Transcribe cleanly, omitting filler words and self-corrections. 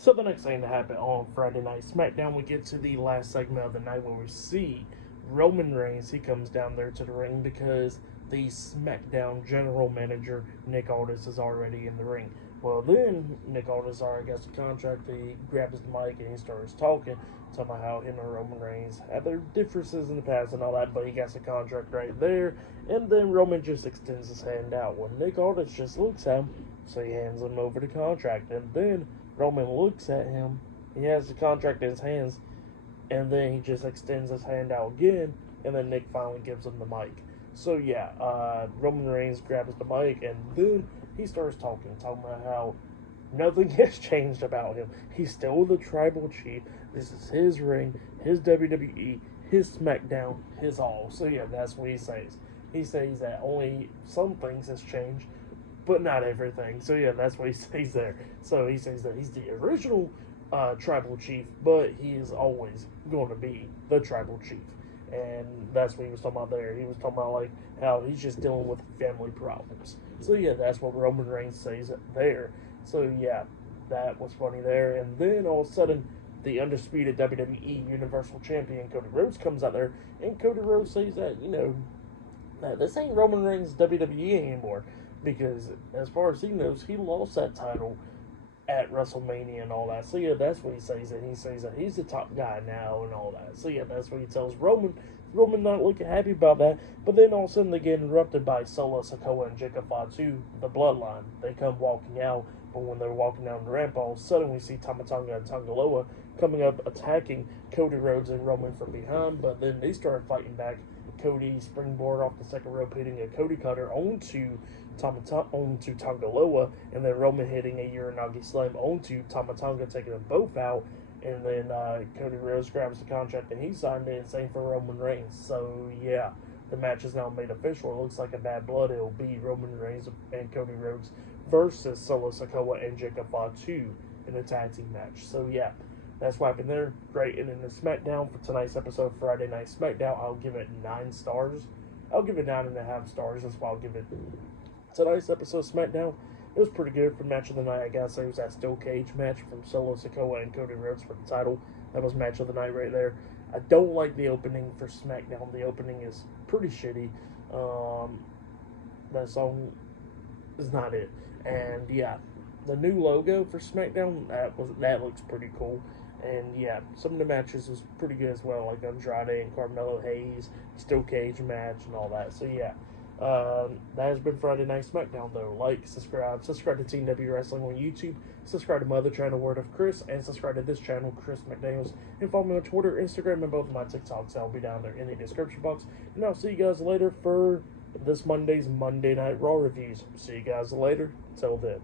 So the next thing that happened on Friday Night SmackDown, we get to the last segment of the night where we see Roman Reigns. He comes down there to the ring because the SmackDown general manager, Nick Aldis, is already in the ring. Well, then Nick Aldis already gets the contract. He grabs the mic and he starts talking about how him and Roman Reigns had their differences in the past and all that, but he gets the contract right there. And then Roman just extends his hand out. Well, Nick Aldis just looks at him, so he hands him over the contract. And then Roman looks at him. He has the contract in his hands, and then he just extends his hand out again, and then Nick finally gives him the mic. So yeah, Roman Reigns grabs the mic, and then he starts talking about how nothing has changed about him. He's still the tribal chief. This is his ring, his WWE, his SmackDown, his all. So yeah, that's what he says. He says that only some things has changed, but not everything. So yeah, that's what he says there. So he says that he's the original tribal chief, but he is always going to be the tribal chief. And that's what he was talking about there. He was talking about like how he's just dealing with family problems. So yeah, that's what Roman Reigns says there. So yeah, that was funny there. And then all of a sudden, the undisputed WWE Universal Champion Cody Rhodes comes out there, and Cody Rhodes says that this ain't Roman Reigns WWE anymore, because as far as he knows, he lost that title at WrestleMania and all that. So yeah, that's what he says, and he says that he's the top guy now and all that. So yeah, that's what he tells Roman. Roman not looking happy about that, but then all of a sudden they get interrupted by Solo Sikoa and Jacob Fatu, the Bloodline. They come walking out, but when they're walking down the ramp, all of a sudden we see Tama Tonga and Tangaloa coming up, attacking Cody Rhodes and Roman from behind, but then they start fighting back. Cody springboard off the second rope, hitting a Cody cutter onto Tangaloa, and then Roman hitting a Uranagi slam onto Tama Tonga, taking them both out. And then Cody Rhodes grabs the contract and he signed it, same for Roman Reigns. So yeah, the match is now made official. It looks like a Bad Blood. It will be Roman Reigns and Cody Rhodes versus Solo Sikoa and Jacob Fatu in a tag team match. So yeah, that's what happened there. Great. And then the SmackDown for tonight's episode, Friday Night SmackDown, I'll give it 9 stars. I'll give it 9.5 stars. That's why I'll give it tonight's episode of SmackDown. It was pretty good for match of the night. I gotta say, it was that steel cage match from Solo Sikoa and Cody Rhodes for the title. That was match of the night right there. I don't like the opening for SmackDown. The opening is pretty shitty. That song is not it. And yeah, the new logo for SmackDown, that looks pretty cool. And yeah, some of the matches was pretty good as well, like Andrade and Carmelo Hayes, steel cage match and all that. So yeah. That has been Friday Night SmackDown, though. Like, subscribe to Team W Wrestling on YouTube, subscribe to my other channel, Word of Chris, and subscribe to this channel, Chris McDaniels, and follow me on Twitter, Instagram, and both of my TikToks. I'll be down there in the description box, and I'll see you guys later for this Monday's Monday Night Raw reviews. See you guys later. Till then.